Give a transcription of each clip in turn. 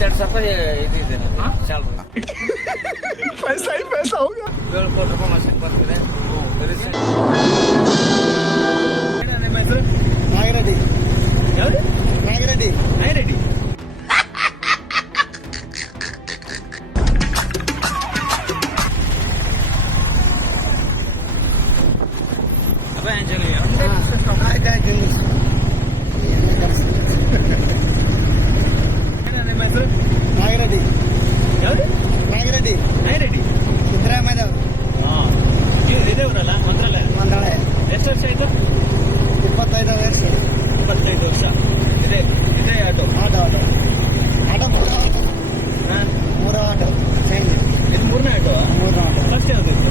52,000 ಇದಿದೆ ಸ್ಯಾಲ್ರಿ. 7 ಕೋಟಿ ರೂಪಾಯಿ ಮಷಿನ್ ಬರ್ತಿದೆ. ನಿಮ್ಮ ಹೆಸರು? ನಾಗರೆಡ್ಡಿ. ಯಾವುದು? ನಾಗರೆಡ್ಡಿ. ನಾಗರೆಡ್ಡಿ. ಅಬ್ಬಾ ಆಂಜಲಿ ಆಯ್ತು. ನಿಮ್ಮ ಹೆಸರು? ನಾಗರೆಡ್ಡಿ. ಯಾವುದು? ನಾಗರೆಡ್ಡಿ. ನಾಗರೆಡ್ಡಿ. ಸಿದ್ದರಾಮಯ್ಯ ಹಾಂ, ಇದೇ ಊರಲ್ಲ? ಮಂತ್ರಾಲಯ. ಮಂಡಾಳೆ. ಎಷ್ಟು ವರ್ಷ ಆಯಿತು? 25 ವರ್ಷ. 25 ವರ್ಷ. ಇದೇ ಆಟೋ. ಆಟೋ ಹಾಂ, 3 ಆಟೋ ಚೇಂಜ್. ಇದು 3ನೇ ಆಟೋ. 3 ಆಟೋ. ಫಸ್ಟ್ ಯಾವುದು ಇತ್ತು?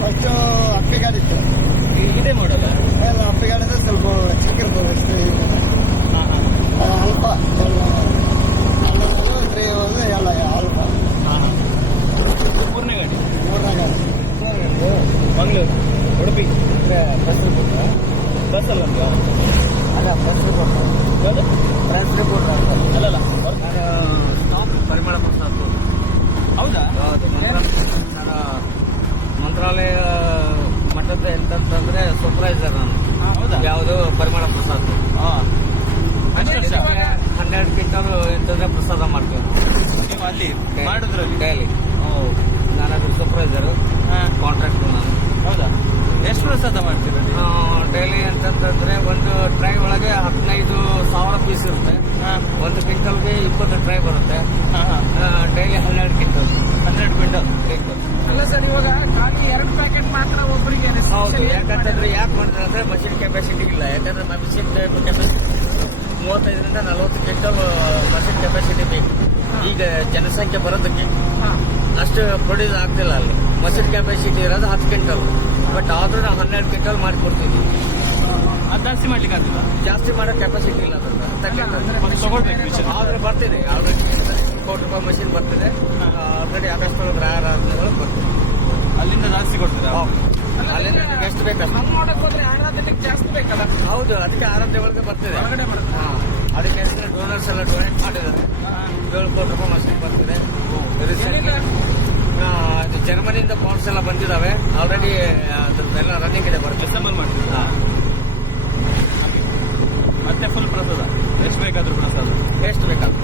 ಫಸ್ಟು ಅಪ್ಪಿಗಾಡಿತ್ತು. ಇದೇ ಮಾಡಲ್ಲ? ಎಲ್ಲ ಅಪ್ಪಿಗಾಡಿದ್ರೆ ಸ್ವಲ್ಪ ಚಿಕ್ಕಿರ್ಬೋದು. ಎಷ್ಟು ಹಾಂ ಹಾಂ ಅಲ್ಪ ಎಲ್ಲ ಎಲ್ಲ ಅಲ್ಪ. ಹಾಂ ಹಾಂ. 3ನೇ ಗಾಡಿ. 3ನೇ ಗಾಡಿ. Mangaluru, Udupi. Bus report. Bus ಅಲ್ಲ ನಮ್ಗೆ? ಅಲ್ಲ ಬಸ್ ರಿಪೋರ್ಟ್. ಯಾವುದು? ಫ್ರೆಂಡ್ಸ್ ರಿಪೋರ್ಟ್ ಅಂತ. ಅಲ್ಲಲ್ಲ, ಪರಿಮಳ ಪ್ರಸಾದ್. ಹೌದಾ? ಹೌದು. ನಾನು ಮಂತ್ರಾಲಯ ಮಠದ ಎಂತಂತಂದ್ರೆ ಸೂಪರ್ವೈಸರ್ ನಾನು. ಹೌದಾ? ಯಾವುದು? ಪರಿಮಳ ಪ್ರಸಾದ್. ಹಾಂ. ಎಷ್ಟು ವರ್ಷ? 12 ಕ್ವಿಂಟಲ್ ಎಂತಂದ್ರೆ ಪ್ರಸಾದ ಮಾಡ್ತೀವಿ ನೀವು ಅಲ್ಲಿ ಮಾಡಿದ್ರಲ್ಲಿ ಡೈಲಿ. ನಾನದ್ರ ಸೂಪರ್ವೈಸರು. ಕಾಂಟ್ರಾಕ್ಟ್ ನಾನು. ಹೌದಾ? ಎಷ್ಟು ಪ್ರಸಾದ ಮಾಡ್ತೀರಲ್ಲಿ? ಡೈಲಿ ಅಂತಂತಂದ್ರೆ ಒಂದು ಟ್ರೈ ಒಳಗೆ 15,000 ಪೀಸ್ ಇರುತ್ತೆ. ಒಂದು ಕ್ವಿಂಟಲ್ಗೆ 20 ಟ್ರೈ ಬರುತ್ತೆ. Daily 12 quintal. 12 ಕ್ವಿಂಟಲ್. ಅಲ್ಲ ಸರ್, ಇವಾಗ ಖಾಲಿ 2 ಪ್ಯಾಕೆಟ್ ಮಾತ್ರ ಒಬ್ಬರಿಗೆ. ಹೌದು. ಯಾಕಂತಂದ್ರೆ ಯಾಕೆ ಮಾಡಿದ್ರೆ ಅಂದ್ರೆ ಮಷಿನ್ ಕೆಪಾಸಿಟಿ ಇಲ್ಲ. ಯಾಕಂದ್ರೆ ಮಷಿನ್ ಕೆಪಾಸಿಟಿ 35ರಿಂದ 40 ಕ್ವಿಂಟಲ್ ಮಷಿನ್ ಕೆಪಾಸಿಟಿ ಬೇಕು. ಈಗ ಜನಸಂಖ್ಯೆ ಬರೋದಕ್ಕೆ ಅಷ್ಟು ಪ್ರೊಡ್ಯೂಸ್ ಆಗ್ತಿಲ್ಲ ಅಲ್ಲಿ. ಮಷಿನ್ ಕೆಪಾಸಿಟಿ ಇರೋದು 10 ಕ್ವಿಂಟಲ್. ಬಟ್ ಆದ್ರೂ ನಾವು 12 ಕ್ವಿಂಟಲ್ ಮಾಡಿಕೊಡ್ತೀವಿ. ಅದು ಜಾಸ್ತಿ ಮಾಡ್ಲಿಕ್ಕೆ ಆಗ್ತಿಲ್ಲ. ಜಾಸ್ತಿ ಮಾಡೋ ಕೆಪಾಸಿಟಿ ಇಲ್ಲ ತಗೊಳ್ಬೇಕು. ಆದ್ರೆ ಬರ್ತಿದೆ. ಆಲ್ರೆಡಿ 1 ಕೋಟಿ ರೂಪಾಯಿ ಮಷಿನ್ ಬರ್ತಿದೆ. ಆಲ್ರೆಡಿ ಆಗಸ್ಟ್ ಗ್ರಾಹಕಗಳು ಬರ್ತಿದೆ. ಅಲ್ಲಿಂದ ಜಾಸ್ತಿ ಕೊಡ್ತೀರಾ? ಅಲ್ಲಿಂದ ನಿಮ್ಗೆ ಎಷ್ಟು ಬೇಕಷ್ಟು. ಜಾಸ್ತಿ ಬೇಕಲ್ಲ? ಹೌದು, ಅದಕ್ಕೆ ಆರಾಧ್ಯ ಒಳಗೆ ಬರ್ತಿದೆ. ಅದಕ್ಕೆ ಹೆಸರು ಡೋನರ್ಸ್ ಎಲ್ಲ ಡೊನೇಟ್ ಮಾಡಿದ್ದಾರೆ. 7 ಕೋಟಿ ರೂಪಾಯಿ ಮಷಿನ್ ಬರ್ತಿದೆ. ಇದು ಜರ್ಮನಿಯಿಂದ ಪೌಂಡ್ಸ್ ಎಲ್ಲ ಬಂದಿದ್ದಾವೆ. ಆಲ್ರೆಡಿ ಅದ್ರದ್ದೆಲ್ಲ ರನ್ನಿಂಗ್ ಇದೆ. ಬರುತ್ತೆ. ಅಸೆಂಬಲ್ ಮಾಡ್ತೀವಿ. ಮತ್ತೆ ಫುಲ್ ಪ್ರಸಾದ ಎಷ್ಟು ಬೇಕಾದ್ರೂ ಪ್ರಸಾದ ಎಷ್ಟು ಬೇಕಾದ್ರು.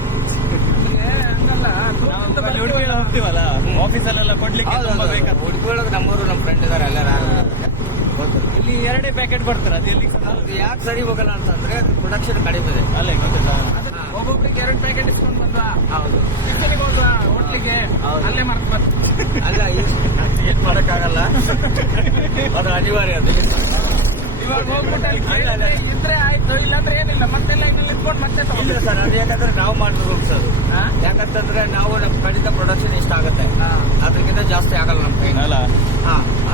ಉಡುಪಿ ಹೋಗ್ತೀವಲ್ಲ, ಆಫೀಸಲ್ಲೆಲ್ಲ ಕೊಡ್ಲಿಕ್ಕೆ ಉಡುಪಿ ಒಳಗೆ ನಮ್ಮೂರು ನಮ್ಮ ಫ್ರೆಂಡ್ ಇದಾರೆ ಎಲ್ಲರ. ಇಲ್ಲಿ 2 ಪ್ಯಾಕೆಟ್ ಕೊಡ್ತಾರೆ. ಅದು ಎಲ್ಲಿ ಯಾಕೆ ಸರಿ ಹೋಗಲ್ಲ ಅಂತಂದ್ರೆ ಅದು ಪ್ರೊಡಕ್ಷನ್ ಕಡಿಮೆ ಇದೆ. ಅಲ್ಲೇ ಗೊತ್ತಿಲ್ಲ. ಒಬ್ಬೊಬ್ಬರಿಗೆ 2 ಪ್ಯಾಕೆಟ್ ಇಸ್ಕೊಂಡು ಬಂದ್ವಾ? ಹೌದು. ಹೋದ್ವಾ ಹೋಟ್ಲಿಗೆ? ಅಲ್ಲೇ ಮರ್ತು ಅಲ್ಲ, ಏನ್ ಮಾಡಕ್ಕಾಗಲ್ಲ. ಅದು ಅನಿವಾರ್ಯ. ಅದು ಇವಾಗ ಹೋಗ್ಬಿಟ್ಟು ಇದ್ರೆ ಆಯ್ತು, ಇಲ್ಲಾಂದ್ರೆ ಏನಿಲ್ಲ. ಮತ್ತೆ ಲೈನಲ್ಲಿ ಇಟ್ಕೊಂಡು ಮತ್ತೆ ಇಲ್ಲ ಸರ್. ಅದು ಯಾಕಂದ್ರೆ ನಾವು ಮಾಡಿದ್ರು ಸರ್. ಯಾಕಂತಂದ್ರೆ ನಾವು ನಮ್ಮ ಕಡಿತ ಪ್ರೊಡಕ್ಷನ್ ಇಷ್ಟ ಆಗುತ್ತೆ. ಅದಕ್ಕಿಂತ ಜಾಸ್ತಿ ಆಗಲ್ಲ ನಮ್ಮ ಕೈ. ಅಲ್ಲ,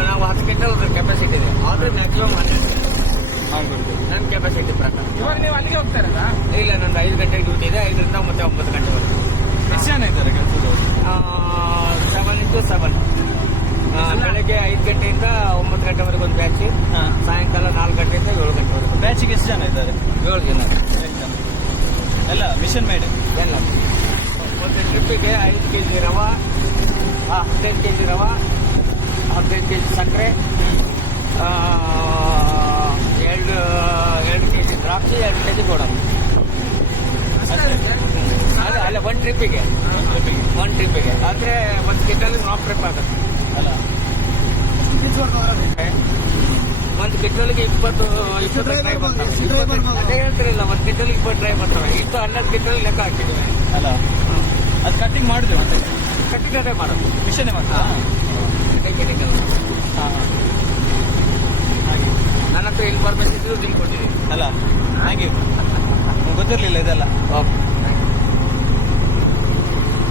ನಾವು 10 ಕ್ವಿಂಟಲ್ ಕೆಪಾಸಿಟಿ ಇದೆ. ಆದ್ರೆ ಮ್ಯಾಕ್ಸಿಮಮ್ ನನ್ನ ಕೆಪಾಸಿಟಿ ಪ್ರಕಾರ. ಇವಾಗ ನೀವು ಅಲ್ಲಿಗೆ ಹೋಗ್ತಾರಲ್ಲ? ಇಲ್ಲ, ನಂದು 5 ಗಂಟೆಗೆ ಡ್ಯೂಟಿ ಇದೆ. 5ರಿಂದ ಮತ್ತೆ 9 ಗಂಟೆವರೆಗೆ. ಎಷ್ಟು ಜನ ಇದ್ದಾರೆ ಕೆಲಸದವರು? 7 into 7. ಬೆಳಗ್ಗೆ 5 ಗಂಟೆಯಿಂದ 9 ಗಂಟೆವರೆಗೆ ಒಂದು ಬ್ಯಾಚ್. ಸಾಯಂಕಾಲ 4 ಗಂಟೆಯಿಂದ 7 ಗಂಟೆವರೆಗೆ. ಬ್ಯಾಚಿಗೆ ಎಷ್ಟು ಜನ ಇದ್ದಾರೆ? 7 ಜನ. ಎಲ್ಲ ಮಿಷನ್ ಮೇಡ್ ಎಲ್ಲ. ಒಂದು ಟ್ರಿಪ್ಪಿಗೆ 5 kg ರವೆ, 15 kg ರವೆ, 15 kg ಸಕ್ಕರೆ, 2 kg ದ್ರಾಕ್ಷಿ, 2 kg ಗೋಡಂಬಿ. ಅಲ್ಲ, ಒಂದು ಟ್ರಿಪ್ಪಿಗೆ ಆದ್ರೆ 1 ಕ್ವಿಂಟಲ್ ನಾಫ್ ಟ್ರಿಪ್ ಆಗುತ್ತೆ. ಅಲ್ಲ, 1 ಕ್ವಿಂಟಲ್ಗೆ 20 ಟ್ರೈ ಬರ್ತವೆ. ಅದೇ ಹೇಳ್ತಿರಲಿಲ್ಲ, 1 ಕ್ವಿಂಟಲ್ 20 ಟ್ರೈ ಬರ್ತವೆ. ಇಷ್ಟು 12 ಕ್ವಿಂಟಲ್ ಲೆಕ್ಕ ಹಾಕಿದ್ದೀವಿ. ಅಲ್ಲ, ಅದು ಕಟ್ಟಿಂಗ್ ಮಾಡಿದ್ವಿ. ಮತ್ತೆ ಕಟ್ಟಿಂಗ್ ಮಾಡೋದು ಮಿಷನ್ ಮಾಡ್ತಾ. ನನ್ನ ಹತ್ರ ಇನ್ಫಾರ್ಮೇಶನ್ ಇದ್ದು ನಿಮ್ಗೆ ಕೊಟ್ಟಿದ್ದೀನಿ. ಅಲ್ಲ, ಹಾಗೆ ಗೊತ್ತಿರಲಿಲ್ಲ ಇದೆಲ್ಲ.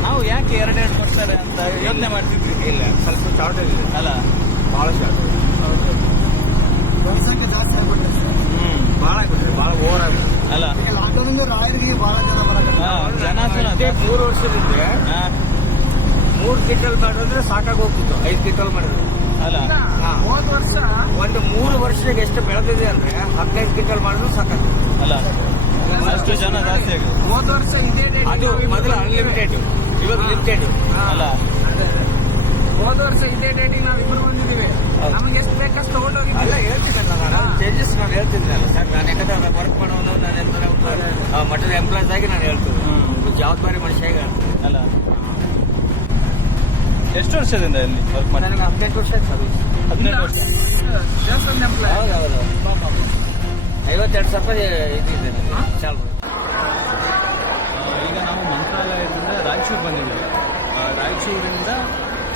ನಾವು ಯಾಕೆ 2 ಕೊಡ್ತಾರೆ ಅಂತ ಯೋಚನೆ ಮಾಡ್ತಿದ್ವಿ. ಇಲ್ಲ, ಸ್ವಲ್ಪ ಶಾರ್ಟೇಜ್ ಇದೆ. ಅಲ್ಲ, ಭಾಳ ಶಾರ್ಟೇಜ್. ಜನಸಂಖ್ಯೆ ಜಾಸ್ತಿ ಆಗ್ಬಿಟ್ರೆ ಭಾಳ ಆಗ್ಬಿಟ್ರಿ, ಭಾಳ ಓವರ್ ಆಗ್ಬಿಟ್ರಿ. ಅಲ್ಲ, ಲಾಕ್ಡೌನ್ ರಾಯರಿಗೆ ಬಹಳ ಜನ ಬರಲ್ಲ. ಜನ 3 ವರ್ಷದಿಂದ 3 ಕ್ವಿಂಟಲ್ ಮಾಡಿದ್ರೆ ಸಾಕಾಗಿ ಹೋಗ್ತಿತ್ತು. 5 ಕ್ವಿಂಟಲ್ ಮಾಡಿದ್ರು. ಅಲ್ಲ, ಹೋದ ವರ್ಷ ಒಂದು 3 ವರ್ಷಕ್ಕೆ ಎಷ್ಟು ಬೆಳೆದಿದೆ ಅಂದ್ರೆ 15 ಕ್ವಿಂಟಲ್ ಮಾಡಿದ್ರು ಸಾಕಾಗ್ತದೆ. ಅಲ್ಲ ಅಷ್ಟು ಜನ ಜಾಸ್ತಿ ಆಗಿದೆ. ಹೋದ ವರ್ಷ ಇದೇ ಡೇಟ್ ಅದು ಮೊದಲು ಅನ್ಲಿಮಿಟೆಡ್, ಇವಾಗ ಲಿಮಿಟೆಡ್. ಅಲ್ಲ ಹೋದ ವರ್ಷ ಇದೇ ಡೇಟಿಗೆ ನಾವು ಇಬ್ರು ಬಂದಿದ್ದೀವಿ. ಹೌದು. ನಮ್ಗೆ ಎಷ್ಟು ಬೇಕಷ್ಟು ತಗೊಂಡೋಗಿ ಅಲ್ಲ ಹೇಳ್ತೀನಲ್ಲ ನಾನು, ಚೇಂಜಸ್ ನಾನು ಹೇಳ್ತಿದ್ದೀನಲ್ಲ ಸರ್. ನಾನು ಯಾಕಂದ್ರೆ ಅದಾಗ ವರ್ಕ್ ಮಾಡೋನು, ನಾನು ಎಂತ ಮಠದ ಎಂಪ್ಲಾಯ್ಸ್ ಆಗಿ ನಾನು ಹೇಳ್ತೀನಿ. ಜವಾಬ್ದಾರಿ ಮನುಷ್ಯ ಆಗಿ ಹೇಳ್ತೀನಿ. ಅಲ್ಲ ಎಷ್ಟು ವರ್ಷದಿಂದ ಇಲ್ಲಿ ವರ್ಕ್ ಮಾಡಿ? ನನಗೆ 18 ವರ್ಷ ಆಯ್ತು ಸರ್ವಿಸ್. 18 ವರ್ಷ. ದೇವಸ್ಥಾನದ ಎಂಪ್ಲಾಯ್. ಹೌದೌದು. 52,000 ಇದಿದೆ ಚಾಲು. ಈಗ ನಾವು ಮಂತ್ರಾಲಯದಿಂದ ರಾಯಚೂರು ಬಂದಿದ್ದೀವಿ. ರಾಯಚೂರಿಂದ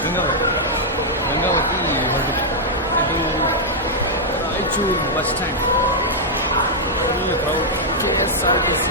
ಗಂಗಾವತಿ ಹೊರಟಿದೆ. ಇದು Raichur bus stand. Full crowd. KSRTC.